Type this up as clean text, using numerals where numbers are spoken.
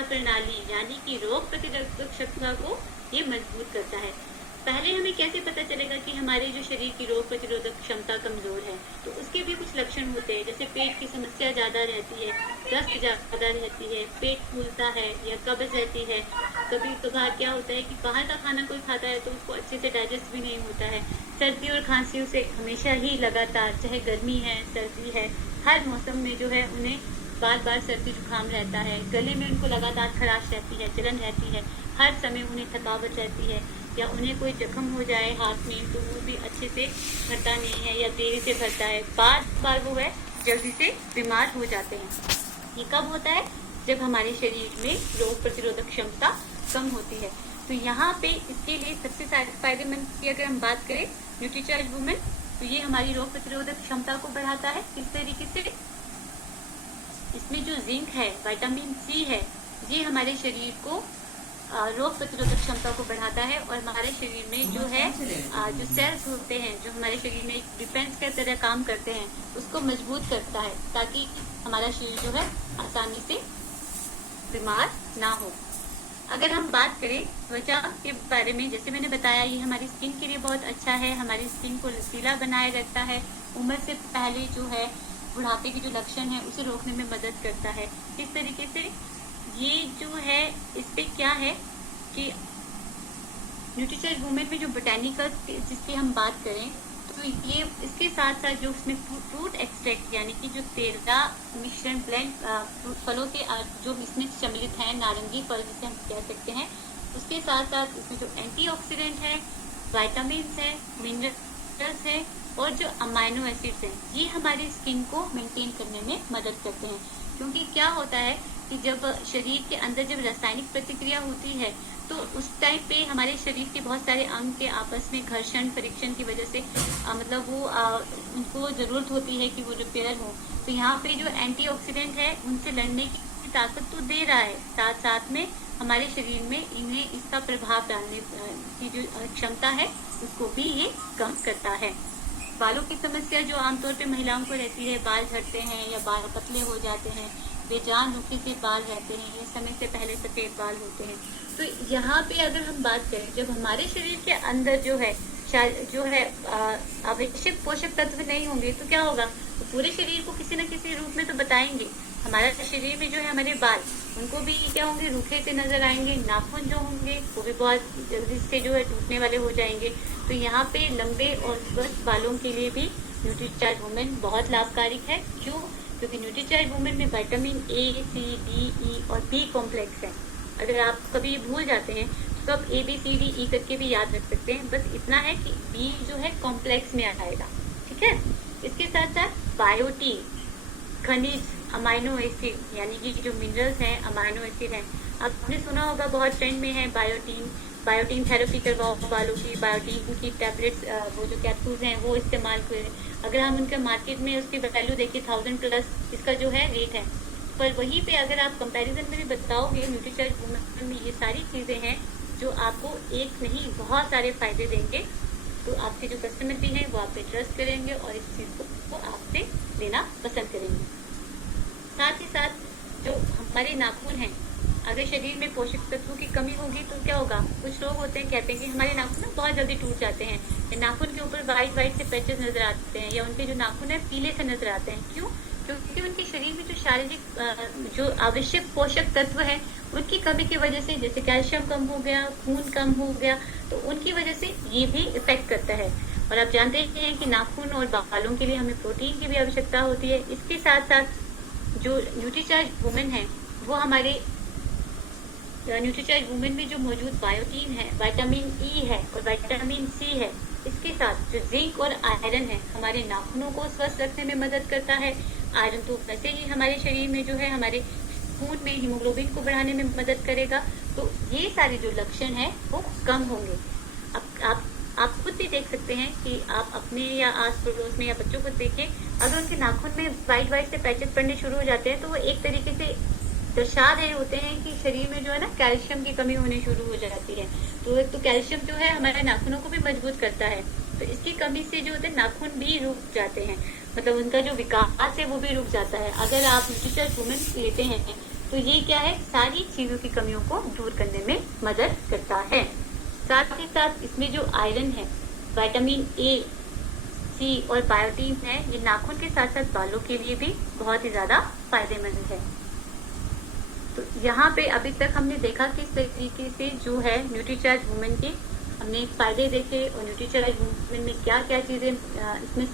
प्रतिरक्षा प्रणाली यानी कि रोग प्रतिरोधक क्षमता को ये मजबूत करता है। पहले हमें कैसे पता चलेगा कि हमारे जो शरीर की रोग प्रतिरोधक क्षमता कमजोर है? तो उसके भी कुछ लक्षण होते हैं, जैसे पेट की समस्या ज्यादा रहती है, दस्त ज्यादा रहती है, पेट फूलता है या कब्ज रहती है। कभी कभार क्या होता है कि बाहर का खाना कोई खाता है तो उसको अच्छे से डाइजेस्ट भी नहीं होता है। सर्दी और खांसियों से हमेशा ही लगातार, चाहे गर्मी है सर्दी है, हर मौसम में जो है उन्हें बार बार सर्दी जुकाम रहता है। गले में उनको लगातार खराश रहती है, जलन रहती है, हर समय उन्हें थकावट रहती है, या उन्हें कोई जख्म हो जाए हाथ में तो वो भी अच्छे से भरता नहीं है या देरी से भरता है। बार बार वो है जल्दी से बीमार हो जाते हैं। ये कब होता है? जब हमारे शरीर में रोग प्रतिरोधक क्षमता कम होती है। तो यहाँ पे इसके लिए सबसे फायदेमंद की अगर हम बात करें न्यूट्रीचार्ज वुमेन, तो ये हमारी रोग प्रतिरोधक क्षमता को बढ़ाता है। किस तरीके से? इसमें जो जिंक है, विटामिन सी है, ये हमारे शरीर को रोग प्रतिरोधक क्षमता को बढ़ाता है और हमारे शरीर में जो है जो सेल्स होते हैं जो हमारे शरीर में डिफेंस के तरह काम करते हैं उसको मजबूत करता है, ताकि हमारा शरीर जो है आसानी से बीमार ना हो। अगर हम बात करें त्वचा के बारे में, जैसे मैंने बताया ये हमारी स्किन के लिए बहुत अच्छा है, हमारी स्किन को लचीला बनाए रखता है, उम्र से पहले जो है बुढ़ापे के जो लक्षण है उसे रोकने में मदद करता है। इस तरीके से ये जो है इस पे क्या है कि न्यूट्रीचार्ज वुमेन में जो बोटेनिकल जिसकी हम बात करें तो ये इसके साथ साथ जो उसमें फ्रूट एक्सट्रैक्ट यानी कि जो तेरदा मिश्रण ब्लेंड फलों के जो इसमें सम्मिलित है, नारंगी फल जिसे हम कह सकते हैं, उसके साथ साथ इसमें जो एंटीऑक्सीडेंट है, विटामिन है, मिनरल्स है और जो अमाइनो एसिड्स हैं, ये हमारी स्किन को मेंटेन करने में मदद करते हैं। क्योंकि क्या होता है कि जब शरीर के अंदर जब रासायनिक प्रतिक्रिया होती है तो उस टाइम पे हमारे शरीर के बहुत सारे अंग के आपस में घर्षण फ्रिक्शन की वजह से मतलब वो उनको जरूरत होती है कि वो रिपेयर हो। तो यहाँ पे जो एंटीऑक्सीडेंट है उनसे लड़ने की ताकत तो दे रहा है, साथ साथ में हमारे शरीर में इन्हें इसका प्रभाव डालने की जो क्षमता है उसको भी ये कम करता है। बालों की समस्या जो आमतौर पे महिलाओं को रहती है, बाल झड़ते हैं या बाल पतले हो जाते हैं, बेजान रुखी से बाल रहते हैं, ये समय से पहले सफेद बाल होते हैं। तो यहाँ पे अगर हम बात करें, जब हमारे शरीर के अंदर जो है आवश्यक पोषक तत्व नहीं होंगे तो क्या होगा? तो पूरे शरीर को किसी न किसी रूप में तो बताएंगे। हमारा शरीर में जो है हमारे बाल, उनको भी क्या होंगे? रूखे से नजर आएंगे। नाखून जो होंगे वो भी बहुत जल्दी से जो है टूटने वाले हो जाएंगे। तो यहाँ पे लंबे और स्वस्थ बालों के लिए भी न्यूट्रीचार्ज वुमेन बहुत लाभकारी है। क्यों? क्योंकि न्यूट्रीचार्ज वुमेन में विटामिन ए, सी, डी, ई और बी कॉम्प्लेक्स है। अगर आप कभी भूल जाते हैं तो आप ए, बी, सी, डी, ई करके भी याद रख सकते हैं। बस इतना है कि बी जो है कॉम्प्लेक्स में आएगा, ठीक है। इसके साथ साथ बायोटीन, खनिज, अमाइनो एसिड यानी कि जो मिनरल्स हैं, अमाइनो एसिड हैं। आपने सुना होगा, बहुत ट्रेंड में है बायोटीन थेरेपी करवाओ बालों की, बायोटीन की टैबलेट्स, वो जो कैप्सूल्स हैं वो इस्तेमाल करें। अगर हम उनके मार्केट में उसकी वैल्यू देखिए 1000+ इसका जो है रेट है, पर वहीं पे अगर आप कंपैरिजन में भी बताओगे न्यूट्रीचार्ज वुमेन में ये सारी चीजें हैं जो आपको एक नहीं बहुत सारे फायदे देंगे। तो आपसे जो कस्टमर भी हैं वो आप पे ट्रस्ट करेंगे और इस चीज को आपसे लेना पसंद करेंगे। साथ ही साथ जो हमारे नाखून हैं, अगर शरीर में पोषक तत्वों की कमी होगी तो क्या होगा? कुछ लोग होते हैं कहते हैं कि हमारे नाखून ना बहुत जल्दी टूट जाते हैं, नाखून के ऊपर वाइट से पैचेस नजर आते हैं, या उनके जो नाखून है पीले से नजर आते हैं। क्यों? क्योंकि उनके शरीर में जो शारीरिक जो आवश्यक पोषक तत्व है उनकी कमी की वजह से, जैसे कैल्शियम कम हो गया, खून कम हो गया, तो उनकी वजह से ये भी इफेक्ट करता है। और आप जानते हैं कि नाखून और बालों के लिए हमें प्रोटीन की भी आवश्यकता होती है। इसके साथ साथ जो न्यूट्रीचार्ज वुमेन है वो हमारे न्यूट्रीचार्ज वुमेन में जो मौजूद बायोटीन है, विटामिन ई है और विटामिन सी है, इसके साथ जो जिंक और आयरन है हमारे नाखूनों को स्वस्थ रखने में मदद करता है। आयरन तो वैसे ही हमारे शरीर में जो है हमारे खून में हीमोग्लोबिन को बढ़ाने में मदद करेगा। तो ये सारे जो लक्षण है वो कम होंगे। अब आप खुद भी देख सकते हैं कि आप अपने या आस पड़ोस में या बच्चों को देखिए, अगर उनके नाखून में वाइट से पैचेस पड़ने शुरू हो जाते हैं तो वो एक तरीके से दर्शा रहे होते हैं कि शरीर में जो है ना कैल्शियम की कमी होने शुरू हो जाती है। तो एक तो कैल्शियम जो है हमारे नाखूनों को भी मजबूत करता है, तो इसकी कमी से जो होते हैं नाखून भी रुक जाते हैं, मतलब उनका जो विकास है वो भी रुक जाता है। अगर आप न्यूट्रीचार्ज वुमेन लेते हैं तो ये क्या है, सारी चीजों की कमियों को दूर करने में मदद करता है। साथ ही साथ इसमें जो आयरन है, विटामिन ए, सी और बायोटीन है, ये नाखून के साथ साथ बालों के लिए भी बहुत ही ज्यादा फायदेमंद है। तो यहाँ पे अभी तक हमने देखा कि इस तरीके से जो है न्यूट्रीचार्ज वुमेन के हमने फायदे देखे और न्यूट्रीचार्ज वुमेन में क्या क्या चीजें इसमें